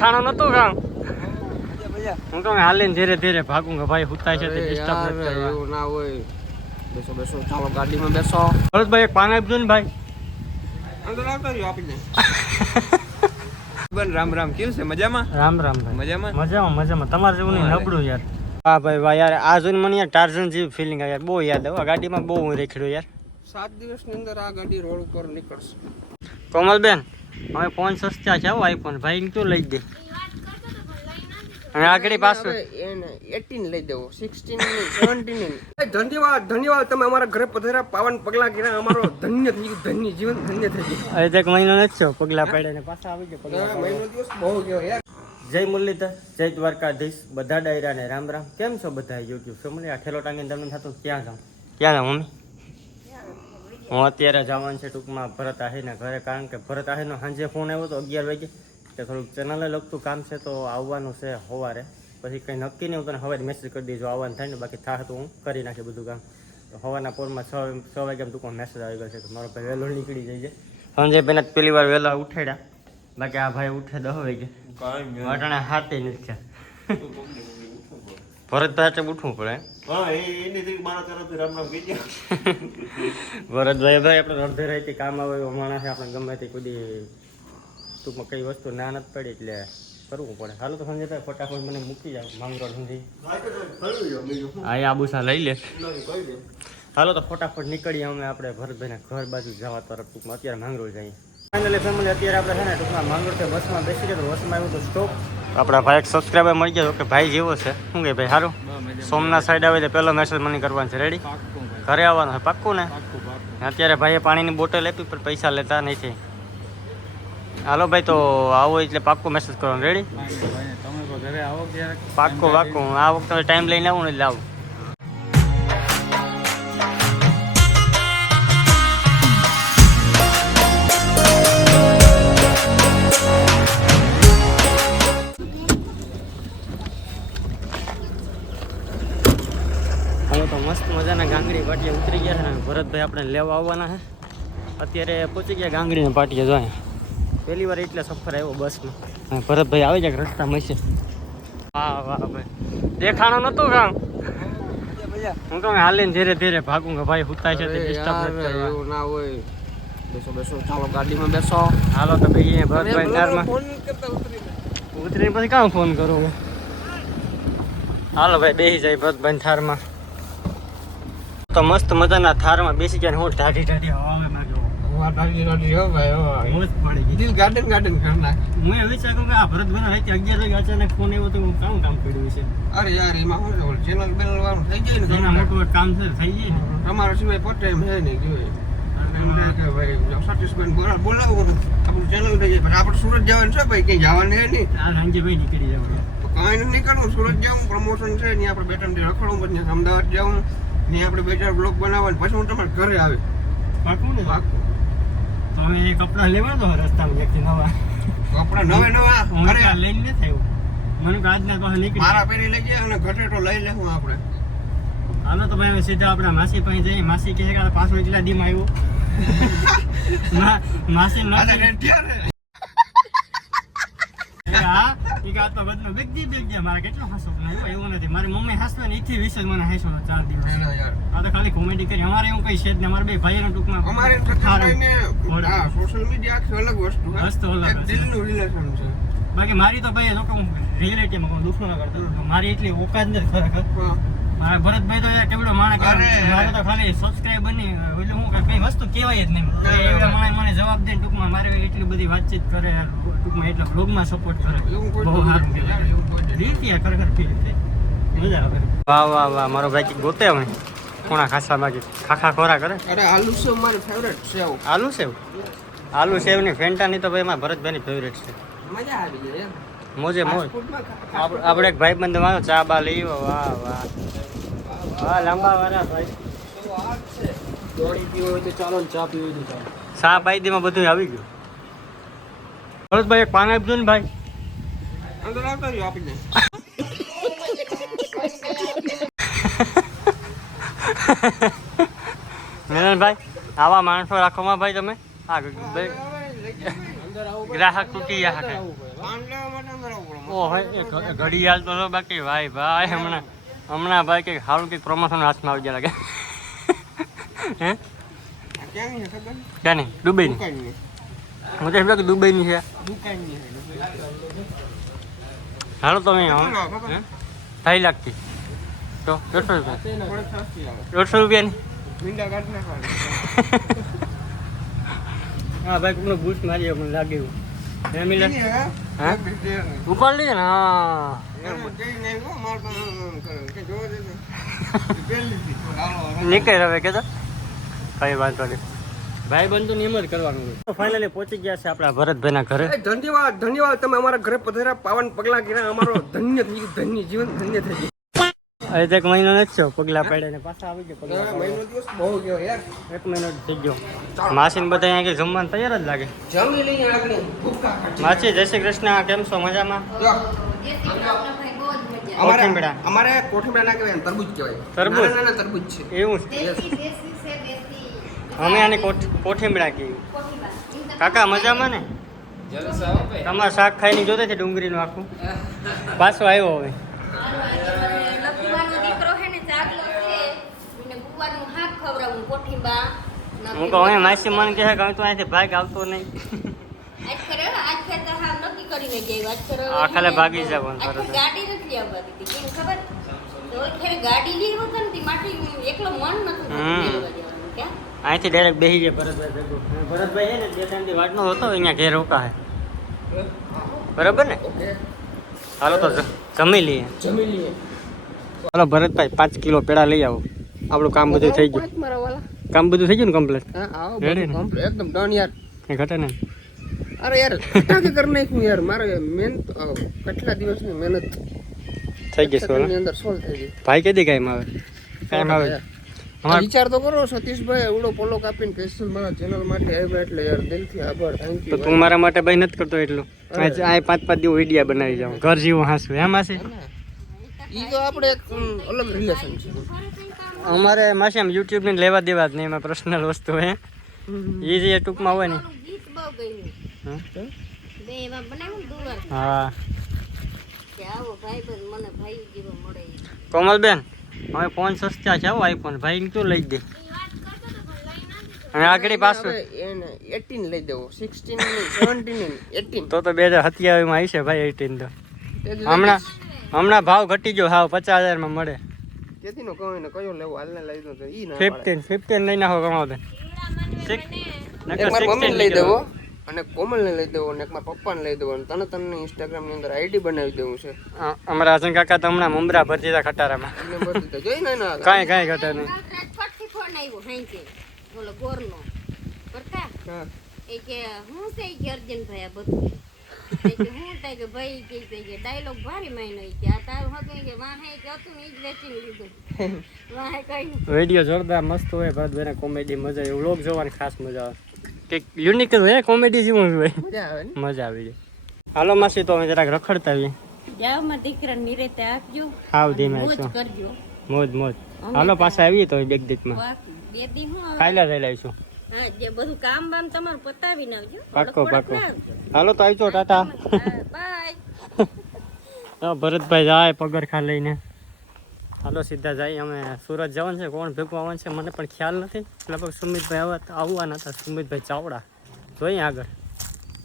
ખાણો નતો કામ હું તો હાલીને ધીરે ધીરે ભાગુંગા ભાઈ હુતાય છે તે ડિસ્ટર્બ ન કરવા એવું ના હોય. બેસો બેસો ચાલો ગાડીમાં બેસો. ભરતભાઈ એક પાન આપજો ને ભાઈ. અંદર આવતો રહ્યો આપીને. બન રામ રામ કેવું છે મજામાં? રામ રામ ભાઈ. મજામાં મજામાં તમારે જેવું નહીં નબળું યાર. હા ભાઈ વાહ યાર આ જોઈને મને યાર ટાર્ઝન જેવી ફિલિંગ આવે યાર. બહુ યાદ આવે ગાડીમાં બહુ હું રેખડ્યો યાર. 7 દિવસની અંદર આ ગાડી રોડ ઉપર નીકળશે. કોમલબેન હવે ફોન સસ્તા છે આઈફોન ભાઈ તો લઈ દે. અને આગળ પાછું એને 18 લઈ દેવો 16 નહીં 17 નહીં. ધન્યવાદ તમે અમારા ઘરે પધાર્યા પાવન પગલા કર્યા અમારો ધન્ય થઈ ગયું ધન્ય જીવન ધન્ય થઈ ગયું. હવે એક મહિનો નથી થયો પગલા પડ્યા ને પાછા આવી ગયા પગલા. મહિનો દિવસ બહુ ગયો યાર. જય મુરલીધર જય દ્વારકાધીશ બધા ડાયરા ને રામ રામ. કેમ છો બધા યુટ્યુબ ફેમિલી? આ ઠેલો ટાંગીને તમને થતું ક્યાં જાઉં મમ્મી? હું અત્યારે જવાનું છે ટૂંકમાં ભરત આહીને ઘરે, કારણ કે ભરત આહીનો સાંજે ફોન આવ્યો તો 11 વાગે કે થોડુંક ચેનલે લગતું કામ છે તો આવવાનું છે સવારે. પછી કંઈ નક્કી નહીં, હું તને હવે મેસેજ કરી દઈશું આવવાનું થાય ને, બાકી થાય તો હું કરી નાખી બધું કામ. તો સવારના પોરમાં 6 વાગ્યા ટૂંકમાં મેસેજ આવી ગયો છે તો મારો ભાઈ વહેલો નીકળી જાય છે. સંજય બેન પેલી વાર વહેલા ઉઠાડ્યા, બાકી આ ભાઈ ઉઠે 10 વાગે અટાણે હાથે નથી થયા. ભરતભાઈ ઉઠવું પડે. ભરતભાઈ ભાઈ આપણે અડધે રાતે કામ આવે એવો માણસ છે, આપણે ગમે તે કોઈ ટૂંકમાં કઈ વસ્તુ ના નથી પડી એટલે કરવું પડે. હાલો તો સંજયભાઈ ફટાફટ મને મૂકી જાવ માંગરોળ સુધી. હા આબુસા લઈ લે. હાલો તો ફટાફટ નીકળીએ અમે આપણે ભરતભાઈના ઘર બાજુ જવા તરફ. ટૂંકમાં અત્યારે માંગરોળ જઈએ. ફાઇનલી ફેમિલી અત્યારે આપણે છે ને ટૂંકમાં માંગરોળ બસમાં બેસી ગયા તો બસમાં આવ્યું તો સ્ટોપ. આપણા ભાઈ એક સબસ્ક્રાઈબર મળી ગયા કે ભાઈ જેવો છે શું કે ભાઈ સારું સોમનાથ સાઈડ આવે તો પહેલો મેસેજ મને કરવાનો છે. રેડી ઘરે આવવાનું છે પાક્કું ને? અત્યારે ભાઈએ પાણીની બોટલ આપી પણ પૈસા લેતા નથી. હાલો ભાઈ તો આવો એટલે પાક્કું મેસેજ કરવાનો. રેડી પાક્કું આ વખતે ટાઈમ લઈને આવું ને એટલે આવું. તો મસ્ત મજાના ગાંગડી પાટીએ ઉતરી ગયા છે ને ભરતભાઈ આપણે લેવા આવવાના છે. અત્યારે પહોંચી ગયા ગાંગડીને પાટીએ. જો પહેલી વાર એટલે સફર આવ્યો બસમાં. ભરતભાઈ આવી જાય રસ્તામાં છે. વાહ ભાઈ દેખાણો નતો કામ હું તો હાલીને ધીરે ધીરે ભાગુંગા ભાઈ હુતાય છે તે ડિસ્ટર્બ ન કરવા. એવું ના હોય. બેસો બેસો ચાલો ગાડીમાં બેસો. હાલો તો ભાઈ ભરતભાઈ કારમાં ઉતરીને પછી કામ ફોન કરો? હાલો ભાઈ બેસી જાય ભરતભાઈ થારમાં. તો મસ્ત મજાના થારમાં બેસી ગયા. હું ઢાઢી હવા ગાર્ડન કર નાખ. હું વિચારું કે આ ભરતભાઈ 11 વાગે અચાનક ફોન આવ્યો તો કામ પડ્યું છે. અરે યાર એમાં શું ચેનલ બેનલ વાળું થઈ જાય ને, એના મોટું કામ છે થઈ જાય ને. તમારા સિવાય પટે એમ છે નહીં જોઈએ કે ભાઈ સતીશભાઈ બોલાવો આપણું ચેનલ થઈ જાય. પણ આપણે સુરત જવાનું છે ભાઈ, કઈ જવાનું છે નહીં. આ સાંજે ભાઈ નીકળી જવાનું તો કાંઈ નથી નીકળવું. સુરત જવું પ્રમોશન છે ત્યાં આપણે બે 3 દી રખડવું, પછી અમદાવાદ જવું ત્યાં આપણે 2-4 બ્લોગ બનાવવાનું, પછી હું તમારે ઘરે આવે. પાકું ને? પાકું. તો હવે કપડા લેવા દો રસ્તામાં એકથી નવા કપડા નવા ઘરે લઈને નથી આવ્યો. મને કે આજના પાસે નીકળી મારા પહેરી લઈ ગયા અને ઘટે તો લઈ લેવું આપણે. હાલો તો ભાઈ સીધા આપણા માસી પાસે જઈએ. માસી કહે કે પાછો એટલા દીમાં આવ્યો. માસી મારા કેટલો હાસો એવું નથી. મારી મમ્મી હાસવે ને એથી વિશે મને હાસો 4 દિવસ. આ તો ખાલી કોમેડી કરી. અમારે એવું કઈ છે જ ને. અમારા બે ભાઈઓના ટૂંકમાં અમારે સોશિયલ મીડિયા અલગ વસ્તુ અલગ દિલનું રિલેશન છે. બાકી મારી તો ભાઈ લોકો રિયાલિટીમાં કોઈ દુઃખ ન કરતો. મારી એટલી ઓકાત નથી ખરેખર. મારા ભરતભાઈ તો યાર કેવડો માણસ મારે તો ખાલી સબસ્ક્રાઈબર ની એટલે હું કઈ વસ્તુ કહેવાય જ નહીં. એવડા માણસ મને જવાબ દે ટૂંકમાં મારે એટલી બધી વાતચીત કરે ટૂંકમાં એટલા બ્લોગમાં સપોર્ટ કરે. બહુ સારું રીતિ ખરેખર મજા આવે. વાહ મારો ભાઈ ગોતે અમે કોણા ખાસા બાકી ખાખા ખોરા કરે. અરે આલુ સેવ મારી ફેવરેટ સેવ. આલુ સેવ ની ફેન્ટા ની તો ભાઈ મારા ભરતભાઈ ની ફેવરેટ છે. મજા આવી જાય મોજે મોજ. આપણે એક ભાઈ બંધ મારો ચા બા લઈ. વાહ લાંબા વાળા ભાઈ. દોડી પીવો હોય તો ચાલો ને ચા પીવી તો ચાલો. ચા પાઈ દેમાં બધું આવી ગયું. ભરતભાઈ એક પાન આપજો ને ભાઈ. અંદર આવતો રહ્યો આપીને. મિલનભાઈ આવા માણસો રાખોમાં ભાઈ તમે. હા ગ્રાહક તૂટી ગયા. ઓ ભાઈ ઘડિયાળ તો જો બાકી ભાઈ હમણાં ભાઈ કંઈક સારું કંઈક પ્રમોશન હાથમાં આવી ગયા લાગે હે ક્યાં નહીં દુબઈની હું તો કે દુબઈની છે હાલો તમે થઈ લાગતી તો 150 રૂપિયાની હા ભાઈ કોઈને બૂસ્ટ મારી મને લાગ્યું ઉપાડ લઈએ ને હા નીકળ હવે કે કઈ વાંધો નહીં ભાઈ બંધુ ને એમ જ કરવાનું ફાઇનલી પહોંચી ગયા છે આપણા ભરતભાઈના ઘરે ધન્યવાદ તમે અમારા ઘરે પધાર્યા પાવન પગલા કર્યા અમારો ધન્ય જીવન ધન્ય થઈ ગયું હવે તો 1 મહિનો નથી થયો પગલા પડે ને પાછા આવી ગયો પગલા મહિનો દિવસ બહુ ગયો યાર 1 મહિનો થઈ ગયો માસીને બધા અહીંયા કે જમવાનું તૈયાર જ લાગે જમી લઈએ આગળ માસી જય શ્રી કૃષ્ણ કેમ છો મજામાં અમારે કોઠીબડા ના કહેવાય તરબૂચ કહેવાય તરબૂચ નાના તરબૂચ છે એવું અમે આને કોઠીમડા કહીએ કાકા મજામાં ને તમારે શાક ખાઈને જોતે છે ડુંગળીનું આખું પાછો આવ્યો હવે હું કહું હવે માસી મને કહે કે તું અહીંથી ભાગ આવતો નહીં આ ખાલે ભાગી જવાનું અહીંથી ડાયરેક્ટ બેસી જાય ભરતભાઈ છે ને 2-3 દી વાટનો હતો અહીંયા ઘેર રોકા હે બરાબર ને હાલો તો જમી લઈએ હાલો ભરતભાઈ 5 કિલો પેડા લઈ આવો આપણું કામ બધું થઈ ગયું કામ બધું થઈ ગયું ને કમ્પ્લીટ એકદમ ડન યાર એ ઘટે ને અરે યાર ફટાકે કરી નાખ્યું યાર મારે મહેનત કેટલા દિવસની મહેનત થઈ ગઈ સોલ ની અંદર સોલ થઈ ગઈ ભાઈ કદી કામ આવે વિચાર તો કરો સતીશભાઈ એવડો પોલો કાપીને સ્પેશિયલ મારા ચેનલ માટે આવ્યા એટલે યાર દિલથી આભાર થેન્ક તો તું મારા માટે ભાઈ નથી કરતો એટલું આ 5-5 દિવસ વિડિયા બનાવી જાઉં ઘર જેવું હાંસું એમ હશે ઈ તો આપણે એક અલગ રિલેશન છે અમારે માસી આમ યુટ્યુબ ને લેવા દેવા જ નહીં એમાં પર્સનલ વસ્તુ હે એ જે ટૂંકમાં હોય ને હા કોમલબેન હવે ફોન સસ્તા છે આઈફોન ભાઈ તો લઈ દે અને આગળ પાછું 18 લઈ દેવો 16 નહીં 17 નહીં 18 તો 2027 માં આવી છે ભાઈ 18 તો હમણાં ભાવ ઘટી ગયો હાવ 50,000 માં મળે તેથી નો કહું ને કયો લેવો હાલને લઈ દો તો ઈ ના 15 લઈ નાખો કમાવ દે મારી મમ્મીને લઈ દેવો અને કોમલને લઈ દેવો અને મારા પપ્પાને લઈ દેવો અને તને ઇન્સ્ટાગ્રામ ની અંદર આઈડી બનાવી દેવું છે અમારા અજન કાકા તો હમણાં મમરા ભરી દીધા ખટારામાં જોઈ ને કાંઈ ઘટે નહીં બોલો ગોરનો કરતા એ કે હું કઈ કે અર્જનભાઈ આ બધું એ કે હું થાય કે ભાઈ કે ડાયલોગ ભારી માયનો કે આ તારું હતું કે વાહે કે હતું ને ઈ જ વેચીને લીધું વાહે કઈ વિડિયો જોરદાર મસ્ત હોય ભરતભાઈને કોમેડી મજા આવે વ્લોગ જોવાની ખાસ મજા આવે કે યુનિક હોય કોમેડી જેવું હોય મજા આવી જાય હાલો માસી તો અમે જરાક રખડતા આવીએ જાવ માં દીકરા નિરેતે આપજો હાવ ધીમે મોજ કરજો મોજ હાલો પાછા આવીએ તો એક દીકમાં બે દી હું કાયલા જઈ લઈશું હા જે બધું કામ બામ તમારું પતાવી નાખજો પાક્કો હાલો તો આવજો ટાટા બાય ભરતભાઈ જાય પગરખા લઈને હાલો સીધા જાય અમે સુરત જવાનું છે કોણ ભેગું આવવાનું છે મને પણ ખ્યાલ નથી લગભગ સુમિતભાઈ આવવાના હતા સુમિતભાઈ ચાવડા જોઈએ આગળ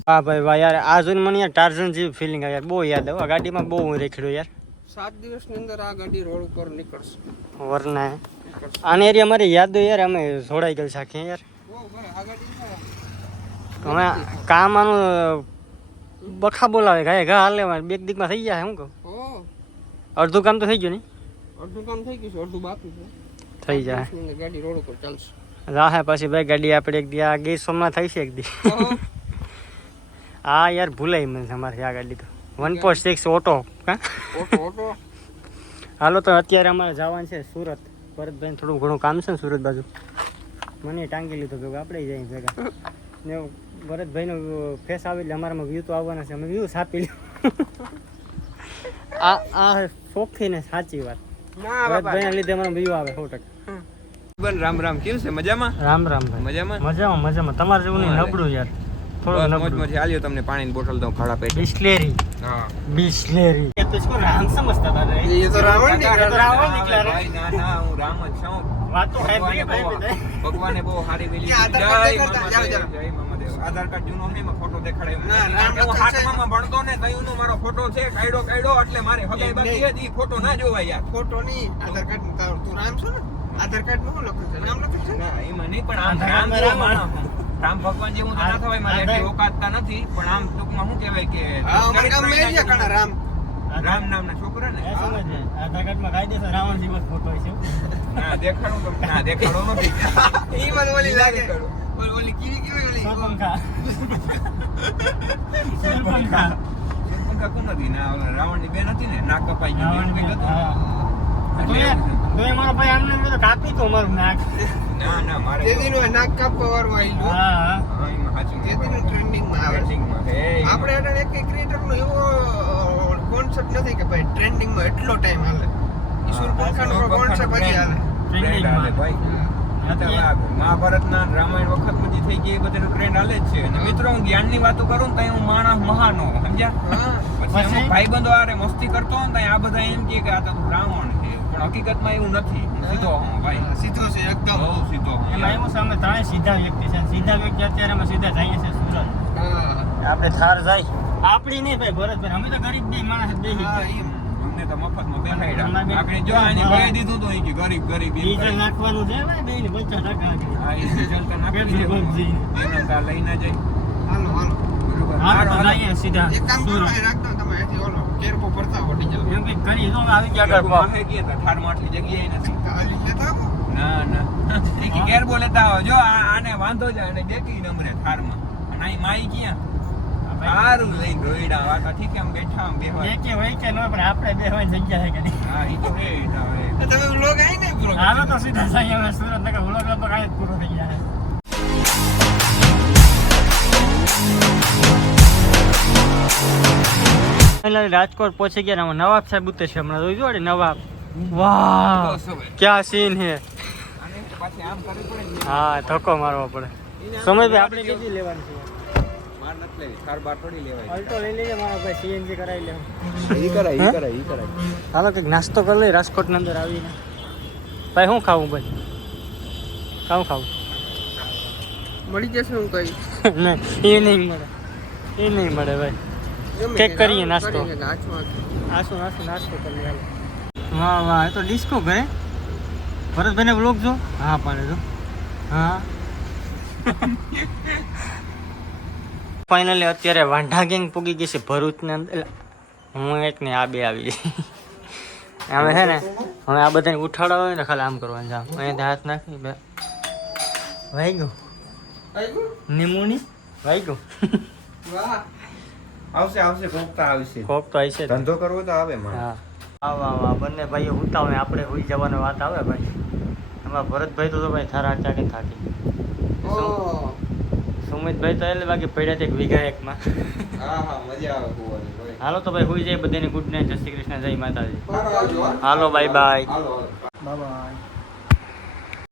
હા ભાઈ વાહ યાર આ જોઈને મને યાર ટાર્ઝન જેવી ફિલિંગ આવે યાર બહુ યાદ આવે ગાડીમાં બહુ હું રેખડ્યો યાર 7 દિવસની અંદર આ ગાડી રોડ ઉપર નીકળશે વરના આની એરિયા મારી યાદ યાર અમે જોડાઈ ગયેલ સાખી યાર અમે કામ આનું બખા બોલાવે ઘા હાલે બે દીકમાં થઈ ગયા શું કહું અડધું કામ તો થઈ ગયું ને અડધું કામ થઈ ગયું છે અડધું બાકી છે થઈ જાય ગાડી રોડ ઉપર ચાલશે રાહે પછી ભાઈ ગાડી આપણે એક દી આ ગીર સોમનાથ થઈ છે એક દી હા યાર ભૂલાઈ મને અમારી આ ગાડી તો 1.6 ઓટો ઓટો હાલો તો અત્યારે અમારે જવાનું છે સુરત ભરતભાઈ થોડું ઘણું કામ છે ને સુરત બાજુ મને ટાંગી લીધો ભેગો આપણે જઈએ ભેગા ને ભરતભાઈનો ફેસ આવે એટલે અમારામાં વ્યૂ તો આવવાના છે અમે વ્યૂ છાપી લ્યો આ શોખી ને સાચી વાત ભરતભાઈના લીધે અમારો વ્યૂ આવે 100%. રામ રામ કેવું છે મજામાં રામ રામ ભાઈ મજામાં મજામાં તમારે જેવું નહીં નબળું યાર થોડું મોજ મોજ હાલ્યો તમને પાણીની બોટલ દઉં ખાડા પેટ बिस्लेरी हाँ बिस्लेरी ये तो इसको राम समझता था रे ये तो रावण निकला ये तो रावण निकला रे भाई ना ना હું રામ જ છું बात तो है भाई ભગવાને બહુ હારી વેલી કે આધાર કાર્ડ દેખાડતા, જાઓ, જાઓ. જય મામાદેવ આધાર કાર્ડ જૂનો નહીં માં ફોટો દેખાડે ના, રામ હું લખન છે. 8માં ભણતો ને તયુંનો મારો ફોટો છે કાયડો એટલે મારે હગાઈ બાકી હતી ઈ ફોટો ના જોવાય યાર ફોટો નહીં આધાર કાર્ડ તું રામ છો ને આધાર કાર્ડ નું લખ્યું છે રામ લખ્યું છે ના એમાં નહીં પણ આમ રામ રામ રામ રામ ભગવાન જેવું તો ના થવાય મારે એટલી ઓકાતતા નથી પણ આમ ટૂંકમાં શું કહેવાય કે હા અમારા ગામ માં એરિયા કાણા રામ રામ નામના છોકરા ને ऐसा समझ है आधार कार्ड में कायदेसर रावण જેવો ફોટો છે ના દેખાડું તમને ના દેખાડો નથી ઈ મને ઓલી લાગે ઓલી કેવી ઓલી સરપંખા સરપંખા પંખા કોણ નથી ના ઓલા રાવણની બેન હતી ને નાક કપાઈ ગયું એવું કંઈક હતું હા એટલે એવું છે. તો એ મારો ભાઈ આમને તો કાપી તો મારું નાક ના ના મારે તેદીનું નાક કાપવા વાળું આયેલું હા હા, એમાં સાચું તેદીનું ટ્રેન્ડિંગ માં આવે Trending-માં છે. એ આપણે અટાણે એક ક્રિએટર નો એવો કોન્સેપ્ટ નથી કે ભાઈ ટ્રેન્ડિંગ માં એટલો ટાઈમ હાલે ઈશ્વર પંખાનો કોન્સેપ્ટ હજી હાલે Trend હાલે ભાઈ અત્યારે આ મહાભારતના રામાયણ વખત બધી થઈ ગઈ એ બધાનો ટ્રેન્ડ હાલે જ છે અને મિત્રો હું જ્ઞાનની વાતો કરું ને તો હું માણસ મહાનો સમજ્યા હા પછી અમુક ભાઈબંધો આરે મસ્તી કરતો હોય ને તો આ બધા એમ કહે કે આ તો તું રાવણ છે પણ હકીકતમાં એવું નથી હું સીધો હું ભાઈ સીધો છે એકદમ બહુ સીધો હું. એમાં એવું સામે ત્રણેય સીધા વ્યક્તિ છે સીધા વ્યક્તિ અત્યારે અમે સીધા જઈએ છે સુરત હા આપણે થાર જાય આપણી નહીં ભાઈ ભરતભાઈ અમે તો ગરીબ બે માણસ બે હા ઈ અમને તો મફતમાં બેસાડ્યા અમારે આપણે જો આને કહી દીધું તો એ કે ગરીબ ગરીબ એમ ડીઝલ કરી. નાખવાનું છે ભાઈ બે ને 50% હા એ ડીઝલ તો નાખી પેટ્રોલ દેવું. પંપ એને તો આ લઈ ના જાય હાલો હાલો બરોબર. હા હાલો, તો હાલો. જઈએ સીધા એક કામ કરો સુરત અહીં રાખ દો તમે અહીંથી ઓલો કેરપો પડતા વટી જાવ એમ કંઈક કરી દો આવી ગયા આગળ આગળ વાહે ગયા તા, ઠારમાં આટલી જગ્યાએ નથી હાલી લેતા આવો ના ના એ કે કેરબો લેતા આવો જો આને વાંધો છે અને દેખી નંબરે થારમાં અને અહીં માઈ ક્યાં સારું લઈને દોયડા વાતા ઠીક એમ બેઠા આમ બેહવા એ કે હોય કે ન પણ આપણે બે હોય જગ્યા છે કે નહીં હા ઈ તો હે હવે તમે વ્લોગ આઈ ને પૂરો હાલો તો સીધા જઈએ હવે સુરત નકર વ્લોગ લગભગ આ જ પૂરો થઈ જાય ફાઇનલી રાજકોટ પહોંચી ગયા ને નવાબ સાહેબ ઉતરે છે હમણાં જોઈ જોડે નવાબ વાહ બસ હવે ક્યાં સીન હે આને પાછી આમ કરવી પડે ને હા ધક્કો મારવો પડે સમજભાઈ આપણે કેટલી લેવાની છે માર નથી લેવી થાર બાર થોડી લેવાય અલ્ટો લઈ લેજે મારા ભાઈ સીએનજી કરાવી લેવું ઈ કરાય ઈ કરાય હાલો કંઈક નાસ્તો કરી લઈ રાજકોટની અંદર આવીને ભાઈ શું ખાવું ભાઈ કામ ખાવું મળી જશે હું કઈ નહીં એ નહીં મળે એ નહીં મળે ભાઈ કંઈક કરીએ નાસ્તો આસુ નાસ્તો કરી હાલો વાહ વાહ એ તો ડિસ્કો ઘરે ભરતભાઈને બ્લોગ જો હા પાડે જો હા ફાઇનલી અત્યારે વાંઢા ગેંગ પૂગી ગઈ છે ભરૂચની અંદર એટલે હું એક ને આ બે આવી ગઈ અમે છે ને હવે આ બધાને ઉઠાડવા હોય ને ખાલી આમ કરવાનું જામ અહીંયાથી હાથ નાખી બે વાઈ ગયું નિમુની વાઈ ગયું વાહ આવશે કોકતા આવશે કોક તો આવી છે જ. ધંધો કરવો તો આવે માં હા વાહ વાહ બંને ભાઈઓ ઉતા હોય આપણે હોઈ જવાનો વાત આવે ભાઈ એમાં ભરતભાઈ તો ભાઈ થારા ચાકે થાકી ઓહ સુમિતભાઈ તો એટલે બાકી પડ્યા છે એક વીઘા એકમાં હા મજા આવે કુવાની ભાઈ હાલો તો ભાઈ હોઈ જાય બધાને ગુડ નાઇટ જય શ્રી કૃષ્ણ જય માતાજી બરાબર આવજો હાલો બાય બાય હાલો બાય બાય